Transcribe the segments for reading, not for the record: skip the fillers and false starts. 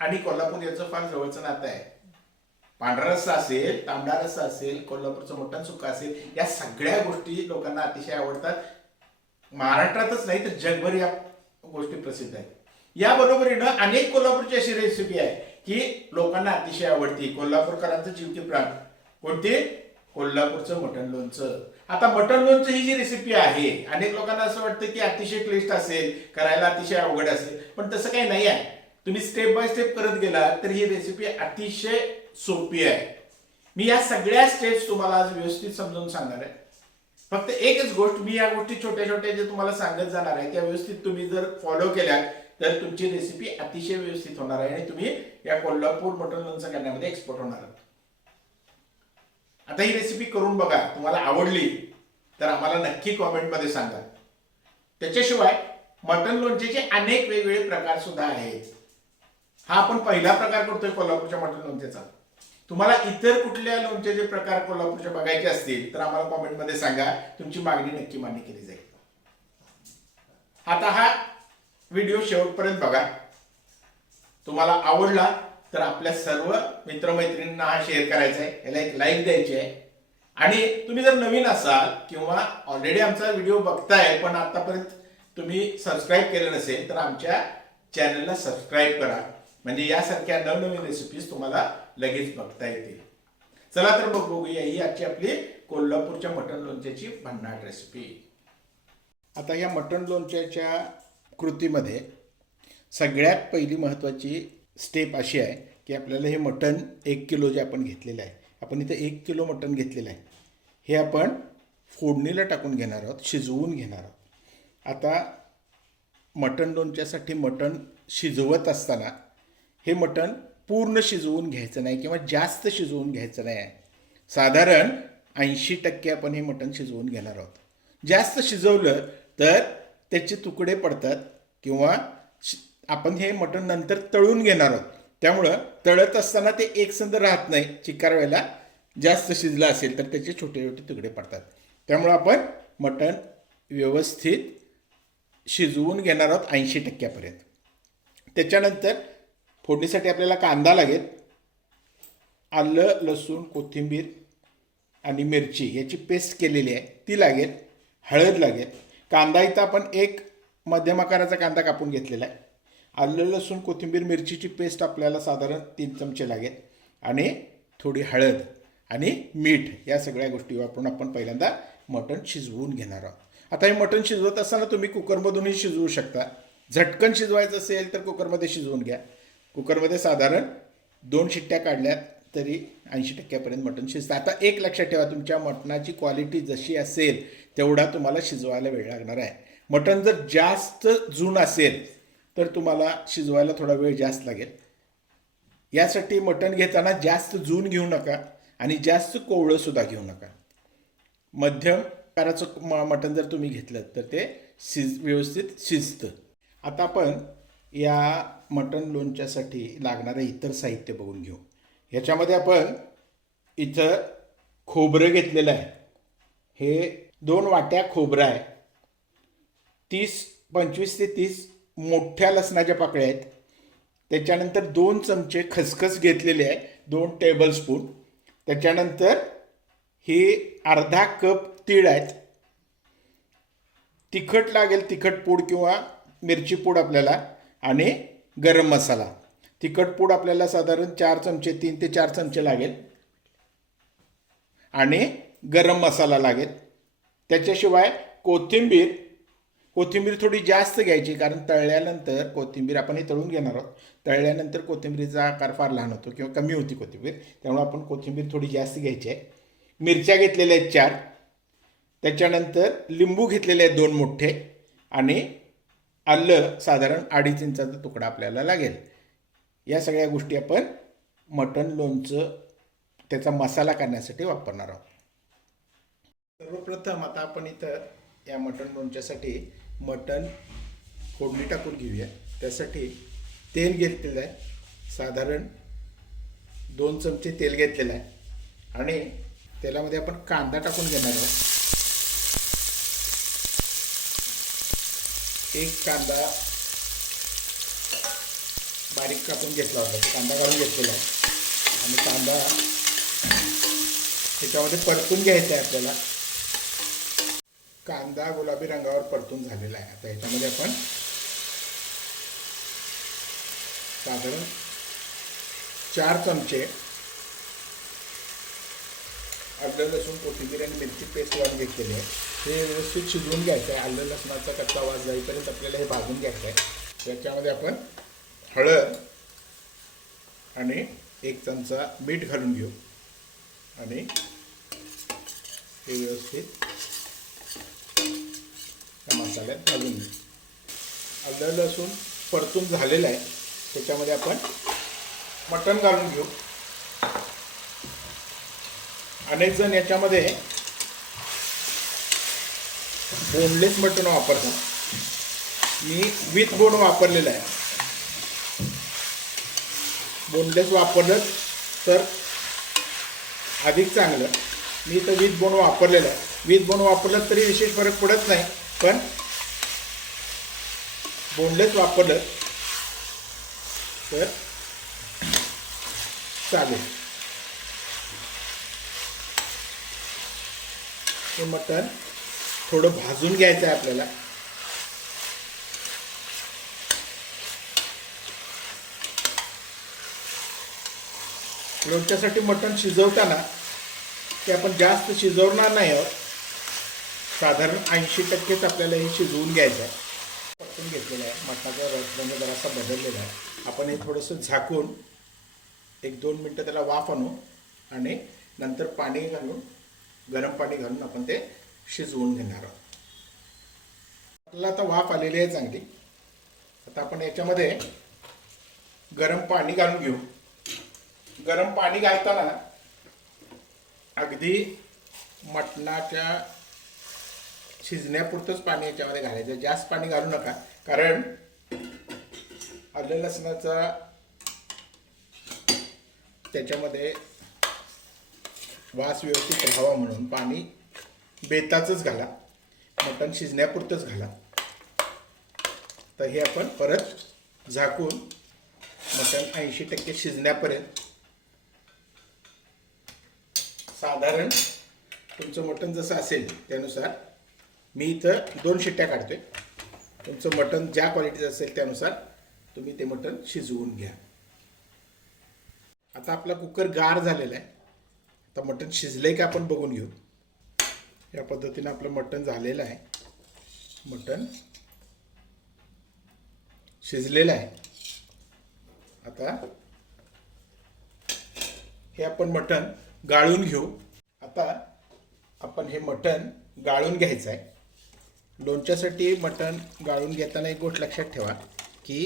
आणि कोल्हापूर याचं फार जवळचं नातं आहे. पांढरा रस्सा असेल, तांबडा रस्सा असेल, कोल्हापूरचं मटण सुक्का असेल, या सगळ्या गोष्टी लोकांना अतिशय आवडतात. महाराष्ट्रातच नाही तर जगभर या गोष्टी प्रसिद्ध आहेत. या बरोबरीनं अनेक कोल्हापूरची अशी रेसिपी आहे की लोकांना अतिशय आवडती. कोल्हापूरकरांचं जीव की प्राण कोणती? कोल्हापूरचं मटण लोणचं. आता मटण लोणचं ही जी रेसिपी आहे, अनेक लोकांना असं वाटतं की अतिशय क्लिष्ट असेल, करायला अतिशय अवघड असेल, पण तसं काही नाही आहे. तुम्ही स्टेप बाय स्टेप करत गेला तर ही रेसिपी अतिशय सोपी आहे. मी या सगळ्या स्टेप्स तुम्हाला आज व्यवस्थित समजावून सांगणार आहे. फक्त एकच गोष्ट, मी या गोष्टी छोट्या छोट्या जे तुम्हाला सांगत जाणार आहे त्या व्यवस्थित तुम्ही जर फॉलो केल्या तर तुमची रेसिपी अतिशय व्यवस्थित होणार आहे आणि तुम्ही या कोल्हापूर मटण लोणचं करण्यामध्ये एक्सपर्ट होणार आहात. आता ही रेसिपी करून बघा, तुम्हाला आवडली तर आम्हाला नक्की कॉमेंटमध्ये सांगा. त्याच्याशिवाय मटण लोणचेचे अनेक वेगवेगळे प्रकार सुद्धा आहेत. हा आपण पहिला प्रकार करतोय कोल्हापूरच्या मटण लोणचेचा. तुम्हाला इतर कुठल्या लोणचेचे प्रकार कोल्हापूरचे बघायचे असतील तर आम्हाला कॉमेंटमध्ये सांगा, तुमची मागणी नक्की मान्य केली जाईल. आता हा व्हिडिओ शेवटपर्यंत बघा. तुम्हाला आवडला तर आपल्या सर्व मित्रमैत्रिणींना हा शेअर करायचा आहे, याला एक लाईक द्यायची आहे. आणि तुम्ही जर नवीन असाल किंवा ऑलरेडी आमचा व्हिडिओ बघताय पण आतापर्यंत तुम्ही सबस्क्राईब केलं नसेल तर आमच्या चॅनलला सबस्क्राईब करा, म्हणजे यासारख्या नवनवीन रेसिपीज तुम्हाला लगेच बघता येतील. चला तर मग बघूया ही आजची आपली कोल्हापूरच्या मटण लोणच्याची भन्नाट रेसिपी. आता या मटण लोणच्याच्या कृतीमध्ये सगळ्यात पहिली महत्त्वाची स्टेप अशी आहे की आपल्याला हे मटण 1 किलो जे आपण घेतलेलं आहे, आपण इथं 1 किलो मटण घेतलेलं आहे, हे आपण फोडणीला टाकून घेणार आहोत, शिजवून घेणार आहोत. आता मटण लोणच्यासाठी मटण शिजवत असताना हे मटण पूर्ण शिजवून घ्यायचं नाही किंवा जास्त शिजवून घ्यायचं नाही आहे. साधारण 80% आपण हे मटण शिजवून घेणार आहोत. जास्त शिजवलं तर त्याचे तुकडे पडतात किंवा आपण हे मटण नंतर तळून घेणार आहोत, त्यामुळं तळत असताना ते एकसंध राहत नाही. चिकार वेळेला जास्त शिजलं असेल तर त्याचे छोटे छोटे तुकडे पडतात. त्यामुळं आपण मटण व्यवस्थित शिजवून घेणार आहोत 80%पर्यंत. त्याच्यानंतर फोडणीसाठी आपल्याला कांदा लागेल, आलं लसूण कोथिंबीर आणि मिरची याची पेस्ट केलेली आहे ती लागेल, हळद लागेल. कांदा इथं आपण एक मध्यम आकाराचा कांदा कापून घेतलेला आहे. आलं लसूण कोथिंबीर मिरचीची पेस्ट आपल्याला साधारण 3 चमचे लागेल आणि थोडी हळद आणि मीठ या सगळ्या गोष्टी वापरून आपण पहिल्यांदा मटण शिजवून घेणार आहोत. आता हे मटण शिजवत असताना तुम्ही कुकरमधूनही शिजवू शकता. झटकन शिजवायचं असेल तर कुकरमध्ये शिजवून घ्या. कुकरमध्ये साधारण 2 शिट्ट्या काढल्यात तरी 80%पर्यंत मटण शिजतं. आता एक लक्षात ठेवा, तुमच्या मटणाची क्वालिटी जशी असेल तेवढा तुम्हाला शिजवायला वेळ लागणार आहे. मटण जर जास्त जून असेल तर तुम्हाला शिजवायला थोडा वेळ जास्त लागेल. यासाठी मटण घेताना जास्त जून घेऊ नका आणि जास्त कोवळंसुद्धा घेऊ नका. मध्यम आकाराचं मटण जर तुम्ही घेतलं तर ते व्यवस्थित शिजतं. आता आपण या मटण लोणच्यासाठी लागणारं इतर साहित्य बघून घेऊ. याच्यामध्ये आपण इथं खोबरं घेतलेलं आहे. हे 2 वाट्या खोबरं आहे. 25 ते 30 मोठ्या लसणाच्या पाकळ्या आहेत. त्याच्यानंतर 2 चमचे खसखस घेतलेले आहे, 2 टेबलस्पून. त्याच्यानंतर हे अर्धा कप तीळ आहेत. तिखट लागेल, तिखट पूड किंवा मिरची पूड आपल्याला, आणि गरम मसाला. तिखट पूड आपल्याला साधारण 4 चमचे 3 ते 4 चमचे लागेल आणि गरम मसाला लागेल. त्याच्याशिवाय कोथिंबीर थोडी जास्त घ्यायची, कारण तळल्यानंतर कोथिंबीर आपण हे तळून घेणार आहोत. तळल्यानंतर कोथिंबीरीचा आकार फार लहान होतो किंवा कमी होती कोथिंबीर, त्यामुळे आपण कोथिंबीर थोडी जास्त घ्यायची आहे. मिरच्या घेतलेल्या आहेत 4. त्याच्यानंतर लिंबू घेतलेले आहेत 2 मोठे आणि आलं साधारण 2.5 इंचाचा तुकडा आपल्याला लागेल. या सगळ्या गोष्टी आपण मटण लोणचं त्याचा मसाला करण्यासाठी वापरणार आहोत. सर्वप्रथम आता आपण इथं या मटण लोणच्यासाठी मटण फोडणी टाकून घेऊया. त्यासाठी तेल घेतलेलं आहे, साधारण 2 चमचे तेल घेतलेलं आहे आणि तेलामध्ये आपण कांदा टाकून घेणार आहोत. एक कांदा बारीक कापून घेतला होता, तो कांदा घालून घेतलेला आहे आणि कांदा त्याच्यामध्ये परतून घ्यायचा आहे आपल्याला. कांदा गुलाबी रंगावर परतून झालेला आहे. आता ह्याच्यामध्ये आपण साधारण 4 चमचे आलं लसूण कोथिंबीर आणि मिरची पेस्ट लावून घेतलेली आहे. हे व्यवस्थित शिजवून घ्यायचं आहे. आलं लसणाचा कच्चा वास जाईपर्यंत आपल्याला हे भाजून घ्यायचं आहे. त्याच्यामध्ये आपण हळद आणि 1 चमचा मीठ घालून घेऊ आणि हे व्यवस्थित त्या मसाल्यात भाजून घेऊ. आलं लसूण परतून झालेलं आहे. त्याच्यामध्ये आपण मटण घालून घेऊ. अनेक जण याच्यामध्ये बोनलेस मटण वापरतात. मी विथ बोन वापरलेलं आहे. बोनलेस वापरलं तर अधिक चांगलं. मी तर विथ बोन वापरलेलं आहे. विथ बोन वापरलं तरी विशेष फरक पडत नाही, पण बोनलेस वापरलं तर चालेल. हे मटण थोडं भाजून घ्यायचं आहे आपल्याला. लोणच्यासाठी मटण शिजवताना ते आपण जास्त शिजवणार नाही आहोत. साधारण 80% आपल्याला हे शिजवून घ्यायचं आहे. परतून घेतलेलं आहे. मटणाचा रंग जरासा बदललेला आहे. आपण हे थोडंसं झाकून 1-2 मिनटं त्याला वाफ आणू आणि नंतर पाणी घालून, गरम पाणी घालून आपण ते शिजवून घेणार आहोत. आपल्याला आता वाफ आलेली आहे चांगली. आता आपण याच्यामध्ये गरम पाणी घालून घेऊ. गरम पाणी घालताना अगदी मटणाच्या शिजण्यापुरतंच पाणी याच्यामध्ये घालायचं. जास्त पाणी घालू नका, कारण आलं लसणाचा त्याच्यामध्ये वास व्यवस्थित राहावा म्हणून पाणी बेताचंच घाला. मटण शिजण्यापुरतंच घाला. तर हे आपण परत झाकून मटण 80% शिजण्यापर्यंत, साधारण तुमचं मटण जसं असेल त्यानुसार, मी इथं 2 शिट्ट्या काढतोय. तुमचं मटण ज्या क्वालिटीचं असेल त्यानुसार तुम्ही ते मटण शिजवून घ्या. आता आपला कुकर गार झालेला आहे. आता मटण शिजलंय का आपण बघून घेऊ. या पद्धतीने आपलं मटण झालेलं आहे. मटण शिजलेलं आहे. आता हे आपण मटण गाळून घेऊ. आता आपण हे मटण गाळून घ्यायचं आहे. लोणच्यासाठी मटण गाळून घेताना एक गोष्ट लक्षात ठेवा की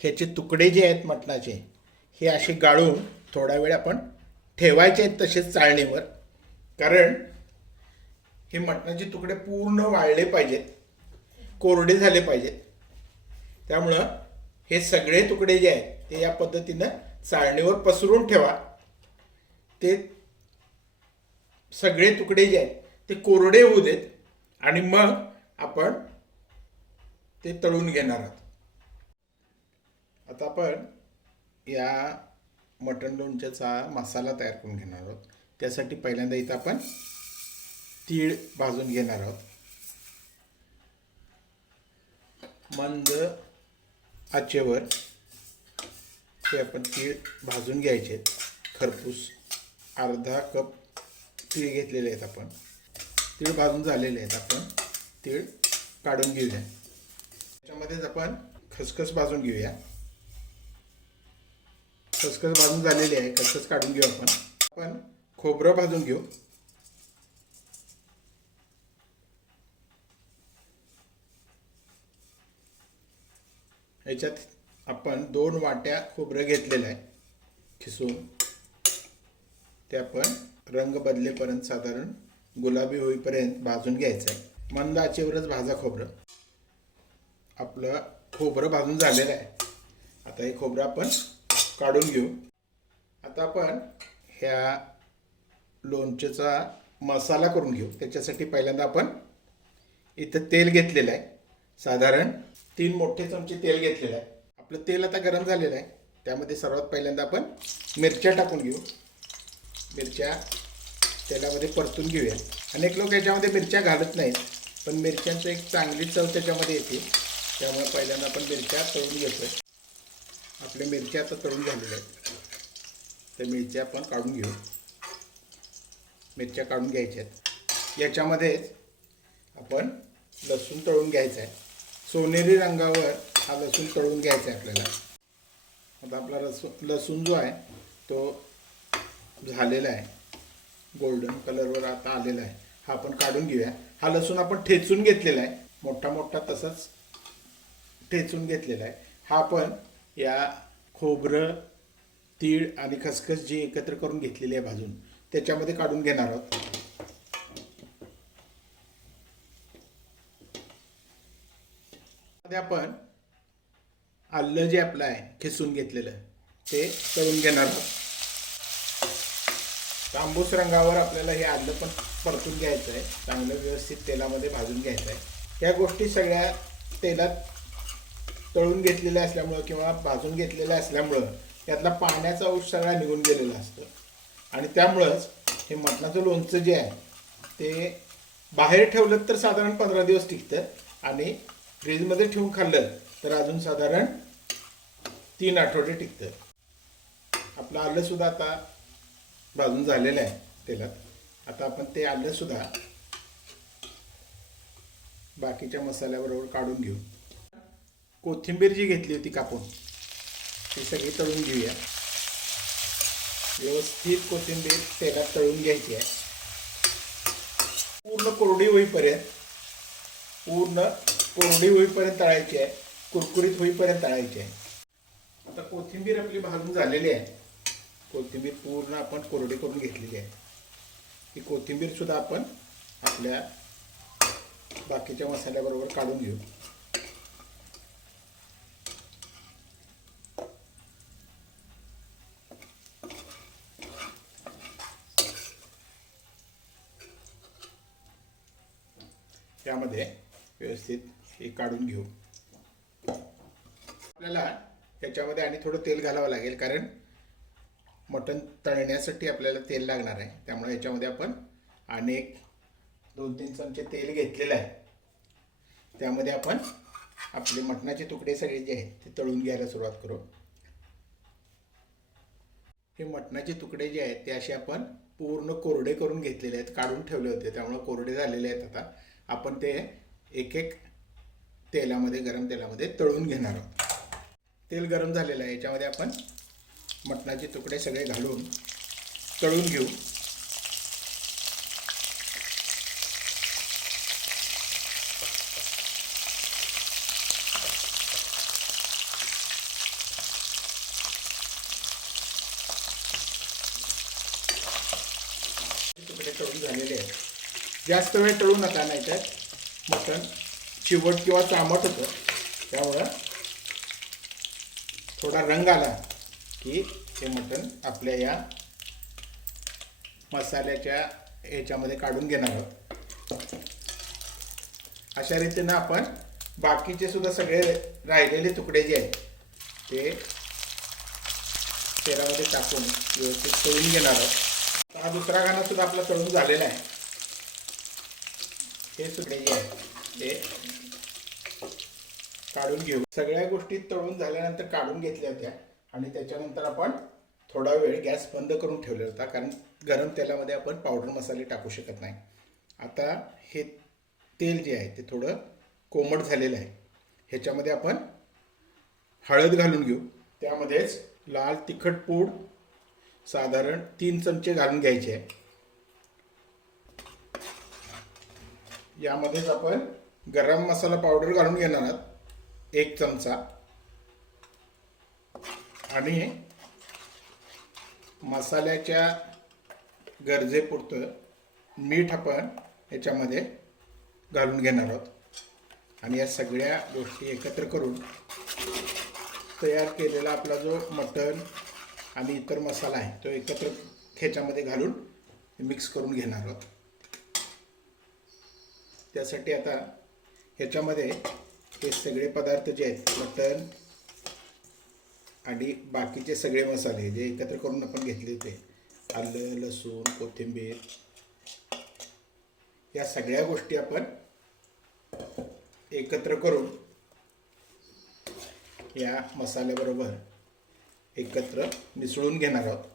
ह्याचे तुकडे जे आहेत मटणाचे, हे असे गाळून थोडा वेळ आपण ठेवायचे आहेत तसेच चाळणीवर, कारण हे मटणाचे तुकडे पूर्ण वाळले पाहिजेत, कोरडे झाले पाहिजेत. त्यामुळं हे सगळे तुकडे जे आहेत ते या पद्धतीनं चाळणीवर पसरून ठेवा. ते सगळे तुकडे जे आहेत ते कोरडे होऊ देत आणि मग आपण ते तळून घेणार आहोत. आता आपण या मटण लोणच्याचा मसाला तयार करून घेणार आहोत. त्यासाठी पहिल्यांदा इथं आपण तीळ भाजून घेणार आहोत. मंद आचेवर हे आपण तीळ भाजून घ्यायचे. खरपूस अर्धा कप तीळ घेतलेले आहेत आपण. तीळ भाजून झालेले आहेत. आपण तीळ काढून घेऊया. त्याच्यामध्येच आपण खसखस भाजून घेऊया. खसखस भाजून झालेली आहे. खसखस काढून घेऊ आपण. आपण खोबरं भाजून घेऊ. याच्यात आपण 2 वाट्या खोबरं घेतलेलं आहे खिसून. ते आपण रंग बदलेपर्यंत, साधारण गुलाबी होईपर्यंत भाजून घ्यायचं आहे. मंद आचेवरच भाजा खोबरं. आपलं खोबरं भाजून झालेलं आहे. आता हे खोबरं आपण काढून घेऊ. आता आपण ह्या लोणच्याचा मसाला करून घेऊ. त्याच्यासाठी पहिल्यांदा आपण इथं तेल घेतलेलं आहे. साधारण 3 मोठे चमचे तेल घेतलेलं आहे. आपलं तेल आता गरम झालेलं आहे. त्यामध्ये सर्वात पहिल्यांदा आपण मिरच्या टाकून घेऊ. मिरच्या तेलामध्ये परतून घेऊया. अनेक लोक याच्यामध्ये मिरच्या घालत नाहीत, पण मिरच्यांचं एक चांगली चव त्याच्यामध्ये येते. त्यामुळे पहिल्यांदा आपण मिरच्या तळून घेतोय. आपल्या मिरच्या आता तळून झालेल्या आहेत. तर मिरच्या आपण काढून घेऊ. मिरच्या काढून घ्यायच्या आहेत. याच्यामध्येच आपण लसूण तळून घ्यायचा आहे. सोनेरी रंगावर हा लसूण तळून घ्यायचा आहे आपल्याला. आता आपला लसूण जो आहे तो झालेला आहे, गोल्डन कलरवर आता आलेला आहे. हा आपण काढून घेऊया. हा लसूण आपण ठेचून घेतलेला आहे, मोठा मोठा तसंच ठेचून घेतलेला आहे. हा आपण या खोबरं, तीळ आणि खसखस जी एकत्र करून घेतलेली आहे भाजून, त्याच्यामध्ये काढून घेणार आहोत. आपण आलं जे आपलं आहे खिसून घेतलेलं ते तळून घेणार आहोत. तांबूस रंगावर आपल्याला हे आलं पण परतून घ्यायचं आहे. चांगलं व्यवस्थित तेलामध्ये भाजून घ्यायचं आहे. ह्या गोष्टी सगळ्या तेलात तळून घेतलेल्या असल्यामुळं किंवा भाजून घेतलेल्या असल्यामुळं त्यातला पाण्याचा अंश सगळा निघून गेलेला असतो. आणि त्यामुळंच हे मटणाचं लोणचं जे आहे ते बाहेर ठेवलं तर साधारण 15 दिवस टिकतं आणि फ्रीजमध्ये ठेवून खाल्लं तर अजून साधारण 3 आठवडे टिकतं. आपलं आलंसुद्धा आता भाजून झालेलं आहे तेलात. आता आपण ते आलंसुद्धा बाकीच्या मसाल्याबरोबर काढून घेऊ. कोथिंबीर जी घेतली होती कापून ती सगळी तळून घेऊया. व्यवस्थित कोथिंबीर तेलात तळून घ्यायची आहे. पूर्ण कोरडी होईपर्यंत तळायची आहे. कुरकुरीत होईपर्यंत तळायची आहे. आता कोथिंबीर आपली भाजून झालेली आहे. कोथिंबीर पूर्ण आपण कोरडी करून घेतलेली आहे. ही कोथिंबीर सुद्धा आपण आपल्या बाकीच्या मसाल्याबरोबर काढून घेऊ. त्यामध्ये व्यवस्थित हे काढून घेऊ. आपल्याला त्याच्यामध्ये आणि थोडं तेल घालावं लागेल, कारण मटण तळण्यासाठी आपल्याला तेल लागणार आहे. त्यामुळे याच्यामध्ये आपण अनेक 2-3 चमचे तेल घेतलेलं आहे. त्यामध्ये आपण आपले मटणाचे तुकडे सगळे जे आहेत ते तळून घ्यायला सुरुवात करू. हे मटणाचे तुकडे जे आहेत ते असे आपण पूर्ण कोरडे करून घेतलेले आहेत, काढून ठेवले होते, त्यामुळे कोरडे झालेले आहेत. आता आपण ते एक एक तेलामध्ये, गरम तेलामध्ये तळून घेणार आहोत. तेल गरम झालेलं आहे. याच्यामध्ये आपण मटणाचे तुकडे सगळे घालून तळून घेऊ. तुकडे तळून झालेले आहेत. जास्त वेळ तळू नका, नाही तर मटण चिवट किंवा चामट होतं. त्यामुळं थोडा रंग आला की हे मटण आपल्या या मसाल्याच्या ह्याच्यामध्ये काढून घेणार आहोत. अशा रीतीनं आपण बाकीचे सुद्धा सगळे राहिलेले तुकडे जे आहेत ते तेलामध्ये टाकून व्यवस्थित तळून घेणार आहोत. हा दुसरा घाणा सुद्धा आपला तळून झालेला आहे. हे तुकडे जे आहेत ते काढून घेऊ. सगळ्या गोष्टी तळून झाल्यानंतर काढून घेतल्या होत्या आणि त्याच्यानंतर आपण थोडा वेळ गॅस बंद करून ठेवला होता, कारण गरम तेलामध्ये आपण पावडर मसाले टाकू शकत नाही. आता हे तेल जे आहे ते थोडं कोमट झालेलं आहे. ह्याच्यामध्ये आपण हळद घालून घेऊ. त्यामध्येच लाल तिखट पूड साधारण 3 चमचे घालून घ्यायचे आहे. यामध्येच आपण गरम मसाला पावडर घालून घेणार आहोत 1 चमचा आणि मसाल्याच्या गरजेपुरतं मीठ आपण याच्यामध्ये घालून घेणार आहोत. आणि या सगळ्या गोष्टी एकत्र करून तयार केलेला आपला जो मटण आणि इतर मसाला आहे तो एकत्र ह्याच्यामध्ये घालून मिक्स करून घेणार आहोत. त्यासाठी आता ह्याच्यामध्ये हे सगळे पदार्थ जे आहेत, मटण, आणि बाकीचे सगळे मसाले जे एकत्र करून आपण घेतले होते, आलं, लसूण, कोथिंबीर, या सगळ्या गोष्टी आपण एकत्र करून या मसाल्याबरोबर एकत्र मिसळून घेणार आहोत.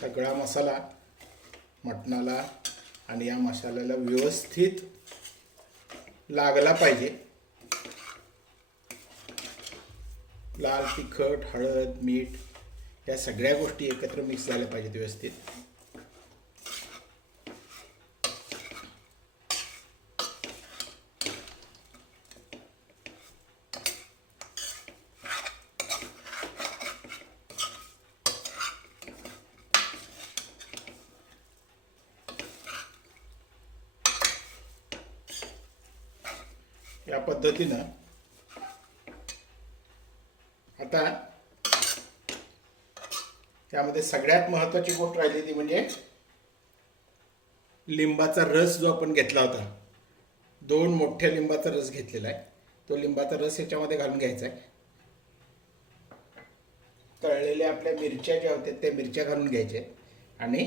सगळा मसाला मटणाला आणि या मसाल्याला व्यवस्थित लागला पाहिजे. लाल तिखट, हळद, मीठ या सगळ्या गोष्टी एकत्र मिक्स झाल्या पाहिजेत व्यवस्थित. या पद्धतीनं आता त्यामध्ये सगळ्यात महत्त्वाची गोष्ट राहिली ती म्हणजे लिंबाचा रस जो आपण घेतला होता, 2 मोठ्या लिंबाचा रस घेतलेला आहे. तो लिंबाचा रस याच्यामध्ये घालून घ्यायचा आहे. तळलेल्या आपल्या मिरच्या ज्या होत्या त्या मिरच्या घालून घ्यायच्या आणि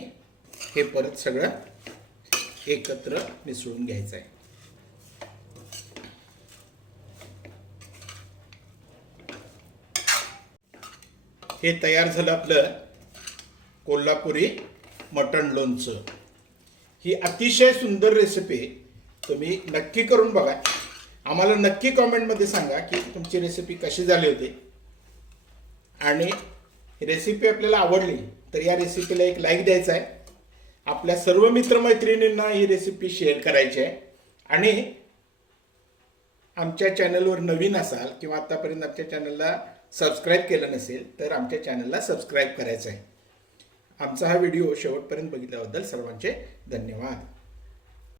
हे परत सगळं एकत्र मिसळून घ्यायचं आहे. हे तयार झालं आपलं कोल्हापुरी मटण लोणचं. ही अतिशय सुंदर रेसिपी तुम्ही नक्की करून बघा. आम्हाला नक्की कॉमेंटमध्ये सांगा की तुमची रेसिपी कशी झाली होती. आणि रेसिपी आपल्याला आवडली तर या रेसिपीला एक लाईक द्यायचा आहे. आपल्या सर्व मित्रमैत्रिणींना ही रेसिपी शेअर करायची आहे. आणि आमच्या चॅनलवर नवीन असाल किंवा आतापर्यंत आमच्या चॅनलला सबस्क्राईब केलं नसेल तर आमच्या चॅनलला सबस्क्राईब करायचं आहे. आमचा हा व्हिडिओ शेवटपर्यंत बघितल्याबद्दल सर्वांचे धन्यवाद.